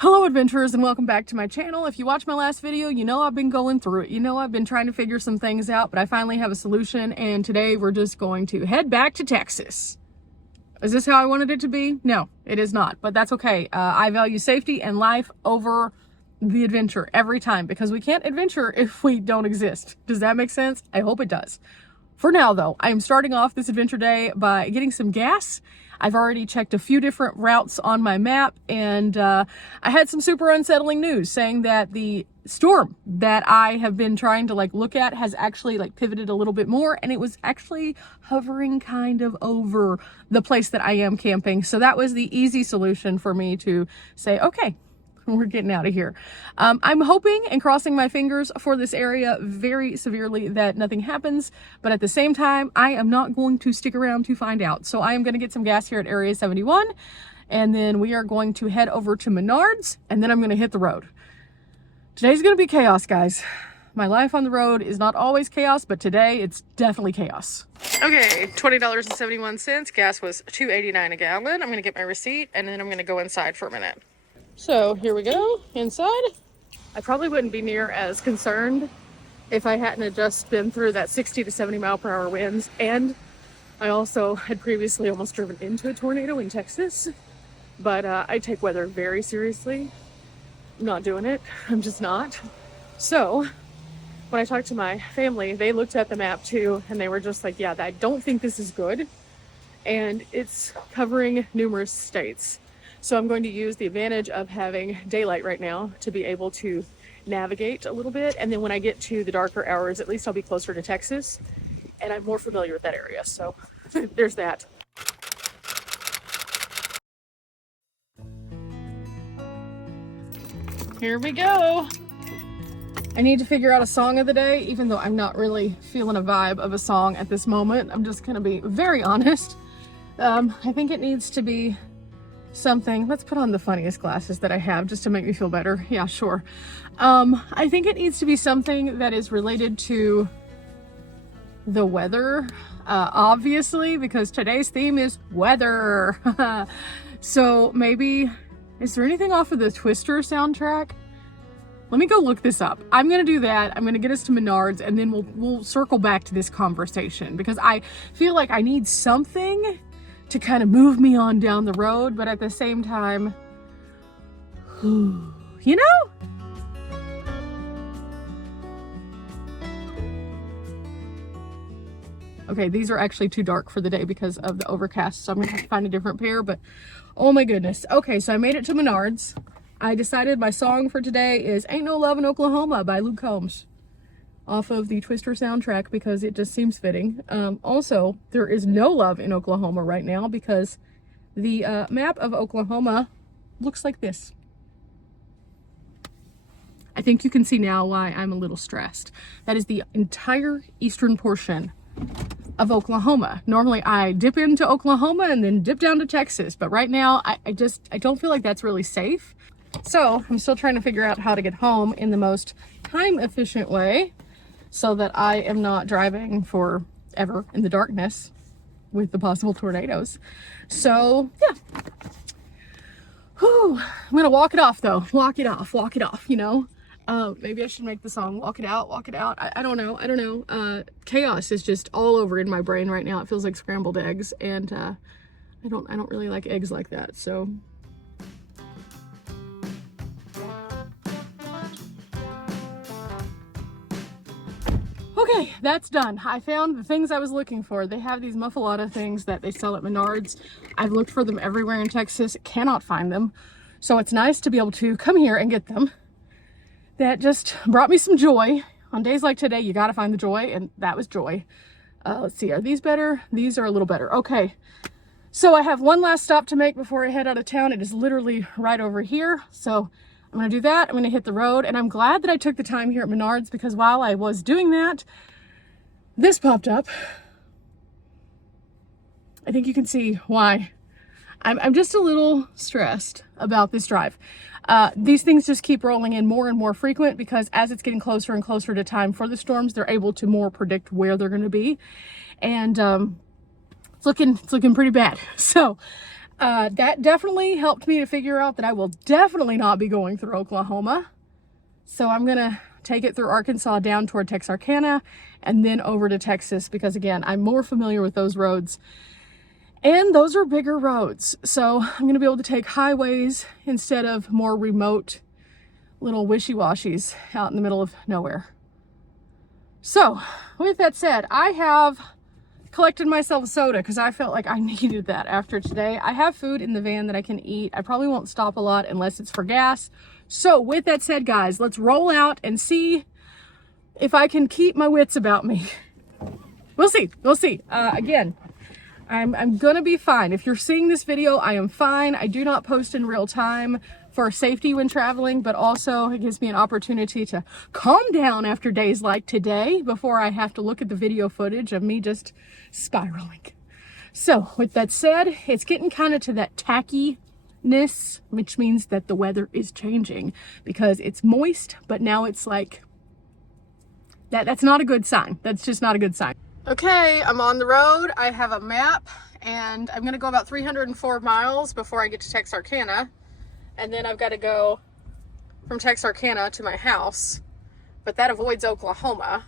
Hello adventurers and welcome back to my channel. If you watched my last video, you know I've been going through it. You know I've been trying to figure some things out, but I finally have a solution, and today we're just going to head back to Texas. Is this how I wanted it to be? No, it is not, but that's okay. I value safety and life over the adventure every time because we can't adventure if we don't exist. Does that make sense? I hope it does. For now though, I am starting off this adventure day by getting some gas. I've already checked a few different routes on my map, and I had some super unsettling news saying that the storm that I have been trying to look at has actually pivoted a little bit more, and it was actually hovering kind of over the place that I am camping. So that was the easy solution for me to say, okay, we're getting out of here. I'm hoping and crossing my fingers for this area very severely that nothing happens, but at the same time, I am not going to stick around to find out. So I am going to get some gas here at Area 71, and then we are going to head over to Menards, and then I'm going to hit the road. Today's going to be chaos, guys. My life on the road is not always chaos, but today it's definitely chaos. Okay, $20.71. Gas was $2.89 a gallon. I'm going to get my receipt, and then I'm going to go inside for a minute. So here we go, inside. I probably wouldn't be near as concerned if I hadn't just been through that 60 to 70 mile per hour winds. And I also had previously almost driven into a tornado in Texas. But I take weather very seriously. I'm not doing it, I'm just not. So when I talked to my family, they looked at the map too, and they were just like, yeah, I don't think this is good. And it's covering numerous states. So I'm going to use the advantage of having daylight right now to be able to navigate a little bit. And then when I get to the darker hours, at least I'll be closer to Texas and I'm more familiar with that area. So there's that. Here we go. I need to figure out a song of the day, even though I'm not really feeling a vibe of a song at this moment. I'm just going to be very honest. I think it needs to be something. Let's put on the funniest glasses that I have just to make me feel better. Yeah, sure. I think it needs to be something that is related to the weather, obviously, because today's theme is weather. So maybe, is there anything off of the Twister soundtrack? Let me go look this up. I'm gonna do that. I'm gonna get us to Menards, and then we'll circle back to this conversation because I feel like I need something to kind of move me on down the road, but at the same time, you know? Okay, these are actually too dark for the day because of the overcast, so I'm gonna have to find a different pair, but oh my goodness. Okay, so I made it to Menards. I decided my song for today is Ain't No Love in Oklahoma by Luke Combs, off of the Twister soundtrack, because it just seems fitting. Also, there is no love in Oklahoma right now because the map of Oklahoma looks like this. I think you can see now why I'm a little stressed. That is the entire eastern portion of Oklahoma. Normally I dip into Oklahoma and then dip down to Texas, but right now I don't feel like that's really safe. So I'm still trying to figure out how to get home in the most time efficient way, so that I am not driving forever in the darkness with the possible tornadoes. So, yeah. Whew. I'm gonna walk it off though. Walk it off, you know? Maybe I should make the song Walk It Out, Walk It Out. I don't know. Chaos is just all over in my brain right now. It feels like scrambled eggs, and I don't really like eggs like that, so. Okay, that's done. I found the things I was looking for. They have these muffalata things that they sell at Menards. I've looked for them everywhere in Texas, cannot find them. So it's nice to be able to come here and get them. That just brought me some joy. On days like today, you gotta find the joy, and that was joy. Let's see, are these better? These are a little better. Okay, so I have one last stop to make before I head out of town. It is literally right over here. So I'm gonna do that. I'm gonna hit the road, and I'm glad that I took the time here at Menards, because while I was doing that, this popped up. I think you can see why. I'm just a little stressed about this drive. These things just keep rolling in more and more frequent because as it's getting closer and closer to time for the storms, they're able to more predict where they're gonna be. And it's looking pretty bad. So That definitely helped me to figure out that I will definitely not be going through Oklahoma. So I'm gonna take it through Arkansas down toward Texarkana and then over to Texas, because again, I'm more familiar with those roads. And those are bigger roads. So I'm gonna be able to take highways instead of more remote little wishy-washies out in the middle of nowhere. So with that said, I have collected myself a soda because I felt like I needed that after today. I have food in the van that I can eat. I probably won't stop a lot unless it's for gas. So with that said, guys, let's roll out and see if I can keep my wits about me. We'll see. We'll see. Again, I'm gonna be fine. If you're seeing this video, I am fine. I do not post in real time for safety when traveling, but also it gives me an opportunity to calm down after days like today before I have to look at the video footage of me just spiraling. So with that said, it's getting kind of to that tackiness, which means that the weather is changing because it's moist, but now it's like that's not a good sign. That's just not a good sign. Okay, I'm on the road. I have a map and I'm gonna go about 304 miles before I get to Texarkana. And then I've got to go from Texarkana to my house, but that avoids Oklahoma.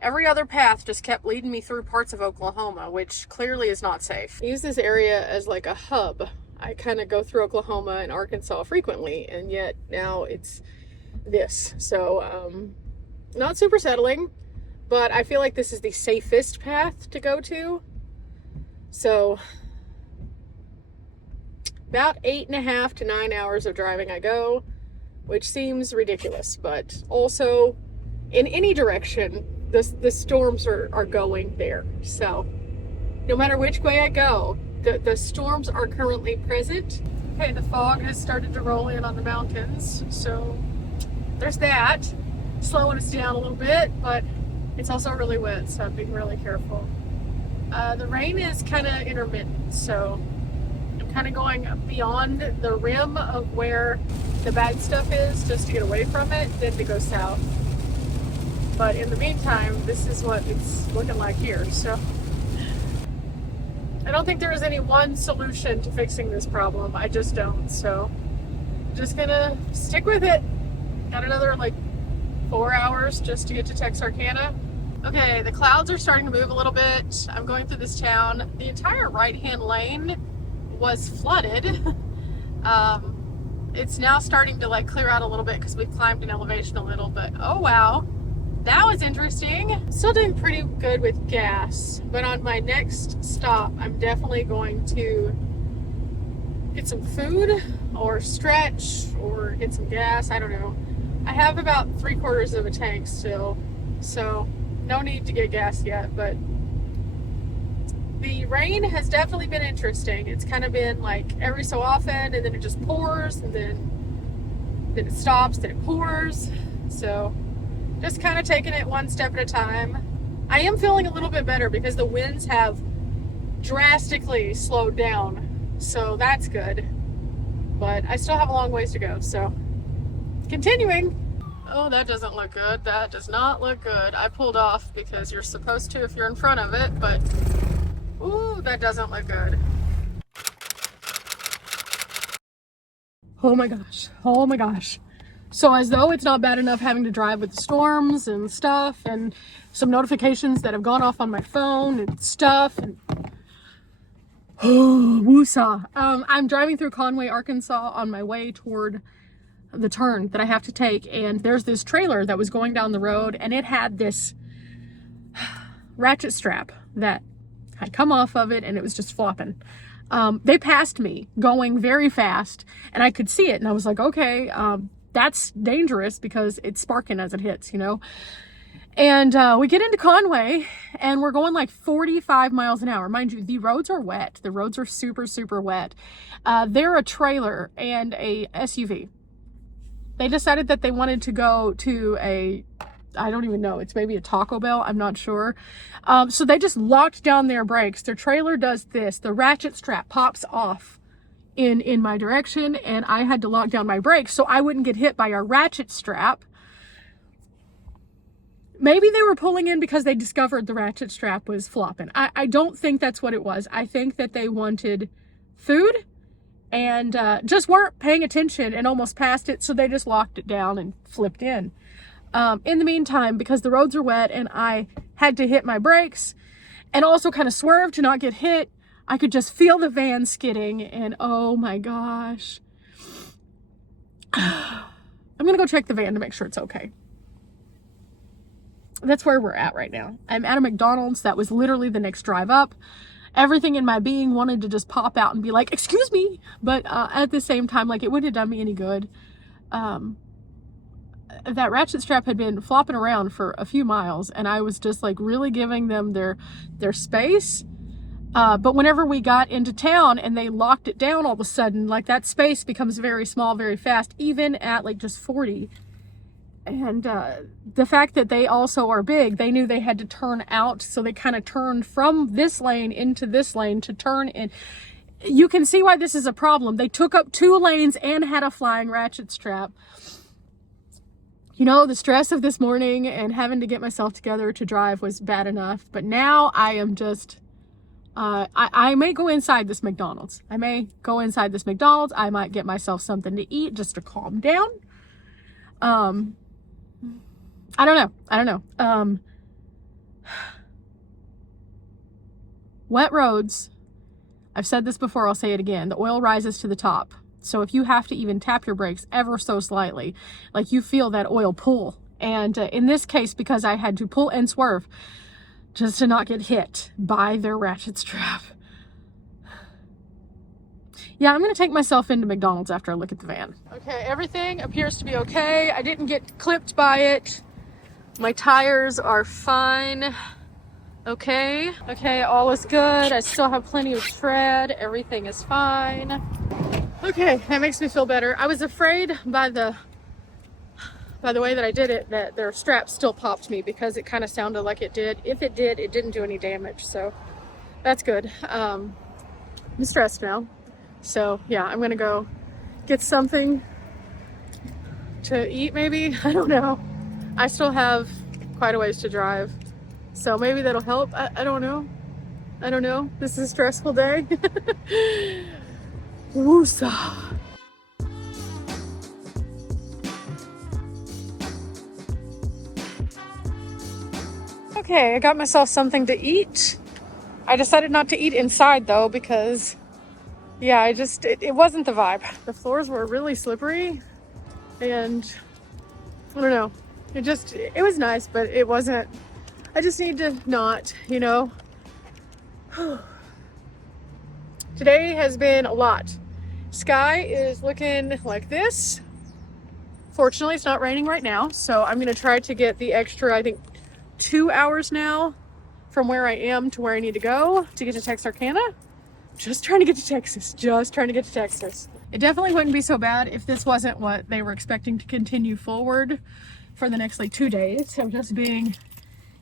Every other path just kept leading me through parts of Oklahoma, which clearly is not safe. I use this area as like a hub. I kind of go through Oklahoma and Arkansas frequently, and yet now it's this. So not super settling, but I feel like this is the safest path to go to. So about 8.5 to 9 hours of driving I go, which seems ridiculous, but also in any direction, the storms are going there. So no matter which way I go, the storms are currently present. Okay, the fog has started to roll in on the mountains, so there's that. Slowing us down a little bit, but it's also really wet, so I'm being really careful. The rain is kind of intermittent, so I'm kind of going beyond the rim of where the bad stuff is just to get away from it, then to go south. But in the meantime, this is what it's looking like here. So I don't think there is any one solution to fixing this problem. I just don't. So just gonna stick with it. Got another like 4 hours just to get to Texarkana. Okay, the clouds are starting to move a little bit. I'm going through this town. The entire right-hand lane was flooded. It's now starting to like clear out a little bit because we've climbed in elevation a little, but oh wow, that was interesting. Still doing pretty good with gas, but on my next stop, I'm definitely going to get some food or stretch or get some gas. I don't know. I have about 3/4 of a tank still, so no need to get gas yet, but the rain has definitely been interesting. It's kind of been like every so often, and then it just pours, and then it stops, then it pours. So just kind of taking it one step at a time. I am feeling a little bit better because the winds have drastically slowed down, so that's good. But I still have a long ways to go, so continuing. Oh, that doesn't look good. That does not look good. I pulled off because you're supposed to if you're in front of it, but ooh, that doesn't look good. Oh my gosh. Oh my gosh. So as though it's not bad enough having to drive with the storms and stuff and some notifications that have gone off on my phone and stuff. And oh, woosah. I'm driving through Conway, Arkansas on my way toward the turn that I have to take, and there's this trailer that was going down the road, and it had this ratchet strap that had come off of it, and it was just flopping. They passed me going very fast, and I could see it, and I was like, okay, that's dangerous because it's sparking as it hits, you know? And we get into Conway, and we're going like 45 miles an hour. Mind you, the roads are wet. The roads are super, super wet. They're a trailer and a SUV. They decided that they wanted to go to I don't even know, it's maybe a Taco Bell, I'm not sure. So they just locked down their brakes. Their trailer does this, the ratchet strap pops off in my direction, and I had to lock down my brakes so I wouldn't get hit by a ratchet strap. Maybe they were pulling in because they discovered the ratchet strap was flopping. I don't think that's what it was. I think that they wanted food and just weren't paying attention and almost passed it. So they just locked it down and flipped in. In the meantime, because the roads are wet and I had to hit my brakes and also kind of swerve to not get hit, I could just feel the van skidding, and oh my gosh. I'm gonna go check the van to make sure it's okay. That's where we're at right now. I'm at a McDonald's that was literally the next drive up. Everything in my being wanted to just pop out and be like, excuse me. But at the same time, like, it wouldn't have done me any good. That ratchet strap had been flopping around for a few miles, and I was just like really giving them their space. But whenever we got into town and they locked it down, all of a sudden, like, that space becomes very small, very fast, even at like just 40. And the fact that they also are big, they knew they had to turn out. So they kind of turned from this lane into this lane to turn in. You can see why this is a problem. They took up 2 lanes and had a flying ratchet strap. You know, the stress of this morning and having to get myself together to drive was bad enough. But now I am just... I may go inside this McDonald's. I might get myself something to eat just to calm down. I don't know. Wet roads. I've said this before, I'll say it again. The oil rises to the top. So if you have to even tap your brakes ever so slightly, like, you feel that oil pull. And in this case, because I had to pull and swerve just to not get hit by their ratchet strap. Yeah, I'm going to take myself into McDonald's after I look at the van. Okay, everything appears to be okay. I didn't get clipped by it. My tires are fine. Okay, all is good. I still have plenty of tread. Everything is fine. Okay, that makes me feel better. I was afraid by the way that I did it, that their strap still popped me, because it kind of sounded like it did. If it did, it didn't do any damage, so that's good. I'm stressed now. So yeah, I'm gonna go get something to eat maybe. I don't know. I still have quite a ways to drive, so maybe that'll help. I don't know. This is a stressful day. Woosah. Okay, I got myself something to eat. I decided not to eat inside though, because yeah, it wasn't the vibe. The floors were really slippery, and I don't know. It was nice, but it wasn't. I just need to not, you know. Today has been a lot. Sky is looking like this. Fortunately, it's not raining right now, so I'm gonna try to get the extra, I think, 2 hours now from where I am to where I need to go to get to Texarkana. Just trying to get to Texas. It definitely wouldn't be so bad if this wasn't what they were expecting to continue forward for the next like 2 days of just being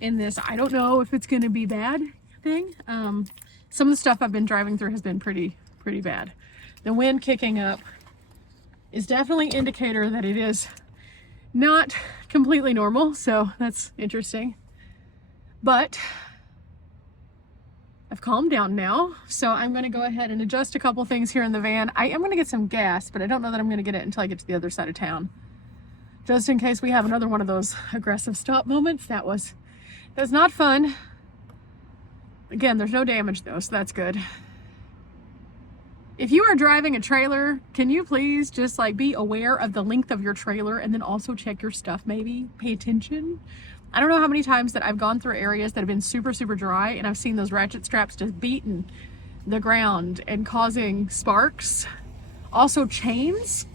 in this I don't know if it's gonna be bad thing. Some of the stuff I've been driving through has been pretty bad. The wind kicking up is definitely an indicator that it is not completely normal, so that's interesting. But I've calmed down now, so I'm going to go ahead and adjust a couple things here in the van. I am going to get some gas, but I don't know that I'm going to get it until I get to the other side of town, just in case we have another one of those aggressive stop moments. That was not fun. Again, there's no damage though, so that's good. If you are driving a trailer, can you please just like be aware of the length of your trailer, and then also check your stuff, maybe pay attention. I don't know how many times that I've gone through areas that have been super dry, and I've seen those ratchet straps just beating the ground and causing sparks. Also, chains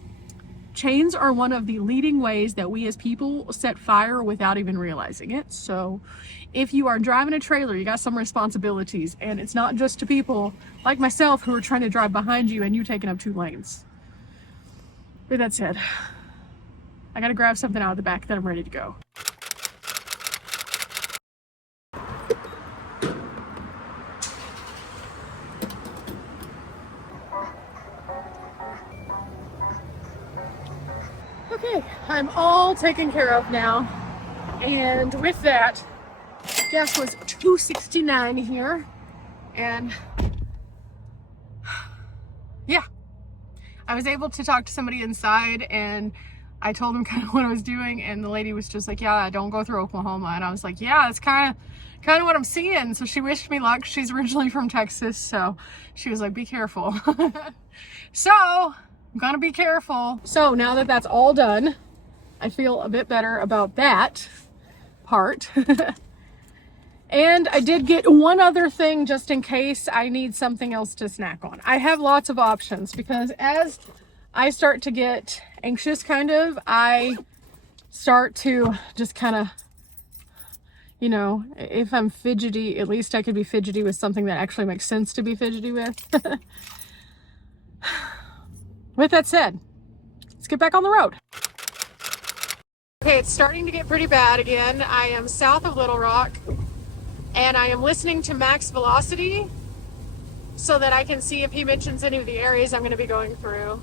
are one of the leading ways that we as people set fire without even realizing it. So if you are driving a trailer, you got some responsibilities, and it's not just to people like myself who are trying to drive behind you and you taking up 2 lanes. With that said, I gotta grab something out of the back, then I'm ready to go. Okay, I'm all taken care of now, and with that, gas was $2.69 here, and yeah, I was able to talk to somebody inside, and I told them kind of what I was doing, and the lady was just like, yeah, don't go through Oklahoma. And I was like, yeah, it's kind of what I'm seeing. So she wished me luck. She's originally from Texas, so she was like, be careful. So I'm gonna be careful. So now that that's all done, I feel a bit better about that part. And I did get one other thing just in case I need something else to snack on. I have lots of options because as I start to get anxious, I start to just kind of, you know, if I'm fidgety, at least I could be fidgety with something that actually makes sense to be fidgety with. With that said, let's get back on the road. Okay, it's starting to get pretty bad again. I am south of Little Rock, and I am listening to max velocity so that I can see if he mentions any of the areas I'm going to be going through.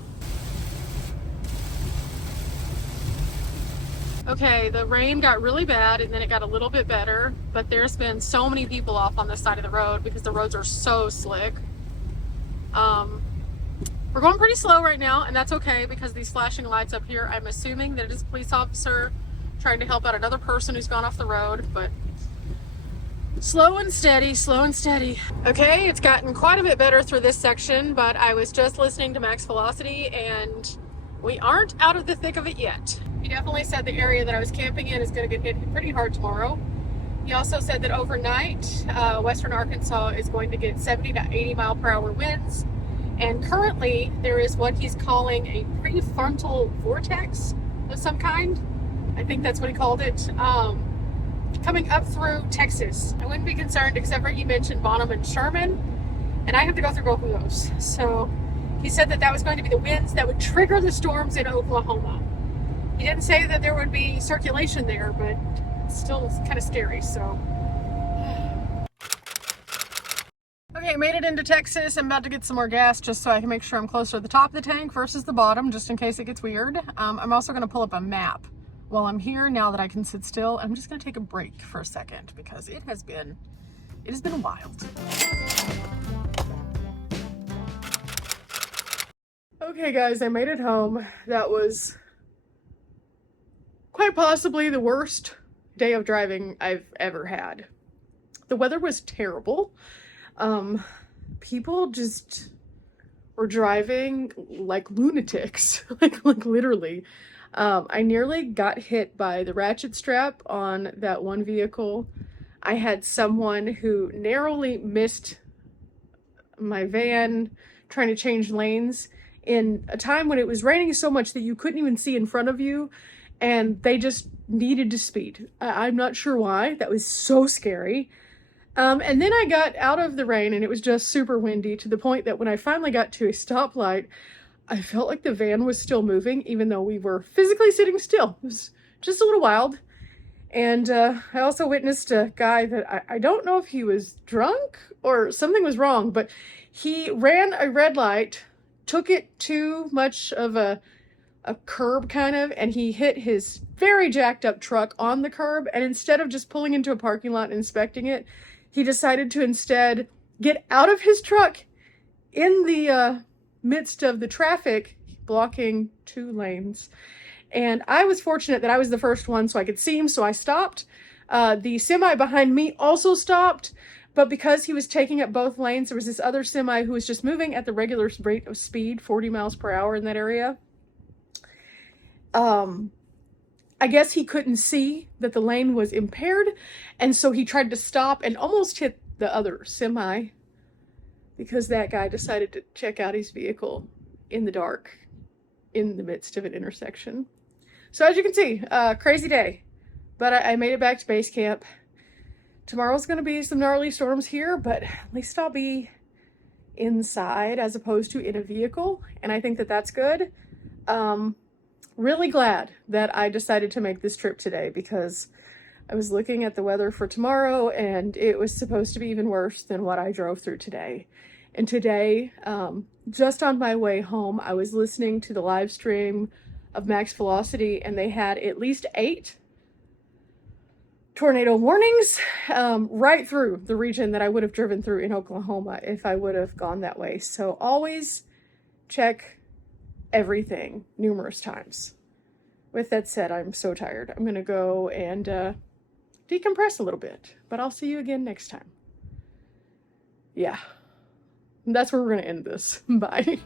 Okay, the rain got really bad and then it got a little bit better, but there's been so many people off on this side of the road because the roads are so slick. We're going pretty slow right now, and that's okay because these flashing lights up here, I'm assuming that it is a police officer trying to help out another person who's gone off the road, but slow and steady, slow and steady. Okay, it's gotten quite a bit better through this section, but I was just listening to max velocity and we aren't out of the thick of it yet. He definitely said the area that I was camping in is going to get hit pretty hard tomorrow. He also said that overnight, western Arkansas is going to get 70 to 80 mile per hour winds. And currently there is what he's calling a prefrontal vortex of some kind. I think that's what he called it. Coming up through Texas. I wouldn't be concerned except for he mentioned Bonham and Sherman, and I have to go through both of those. So he said that that was going to be the winds that would trigger the storms in Oklahoma. He didn't say that there would be circulation there, but still it's kind of scary, so. Okay, made it into Texas. I'm about to get some more gas just so I can make sure I'm closer to the top of the tank versus the bottom, just in case it gets weird. I'm also going to pull up a map while I'm here now that I can sit still. I'm just going to take a break for a second because it has been wild. Okay guys, I made it home. That was quite possibly the worst day of driving I've ever had. The weather was terrible. People just were driving like lunatics, like literally. I nearly got hit by the ratchet strap on that one vehicle. I had someone who narrowly missed my van trying to change lanes in a time when it was raining so much that you couldn't even see in front of you, and they just needed to speed. I'm not sure why. That was so scary. And then I got out of the rain and it was just super windy to the point that when I finally got to a stoplight, I felt like the van was still moving even though we were physically sitting still. It was just a little wild. And I also witnessed a guy that I don't know if he was drunk or something was wrong, but he ran a red light, took it too much of a curb kind of, and he hit his very jacked up truck on the curb, and instead of just pulling into a parking lot and inspecting it, he decided to instead get out of his truck in the midst of the traffic, blocking 2 lanes. And I was fortunate that I was the first one so I could see him, so I stopped. The semi behind me also stopped, but because he was taking up both lanes, there was this other semi who was just moving at the regular rate of speed, 40 miles per hour in that area. I guess he couldn't see that the lane was impaired, and so he tried to stop and almost hit the other semi because that guy decided to check out his vehicle in the dark in the midst of an intersection. So as you can see, crazy day, but I made it back to base camp. Tomorrow's going to be some gnarly storms here, but at least I'll be inside as opposed to in a vehicle, and I think that that's good. Really glad that I decided to make this trip today because I was looking at the weather for tomorrow and it was supposed to be even worse than what I drove through today. And today, just on my way home, I was listening to the live stream of Max Velocity and they had at least 8 tornado warnings right through the region that I would have driven through in Oklahoma if I would have gone that way. So always check everything numerous times. With that said, I'm so tired. I'm gonna go and decompress a little bit, but I'll see you again next time. Yeah, that's where we're gonna end this. Bye.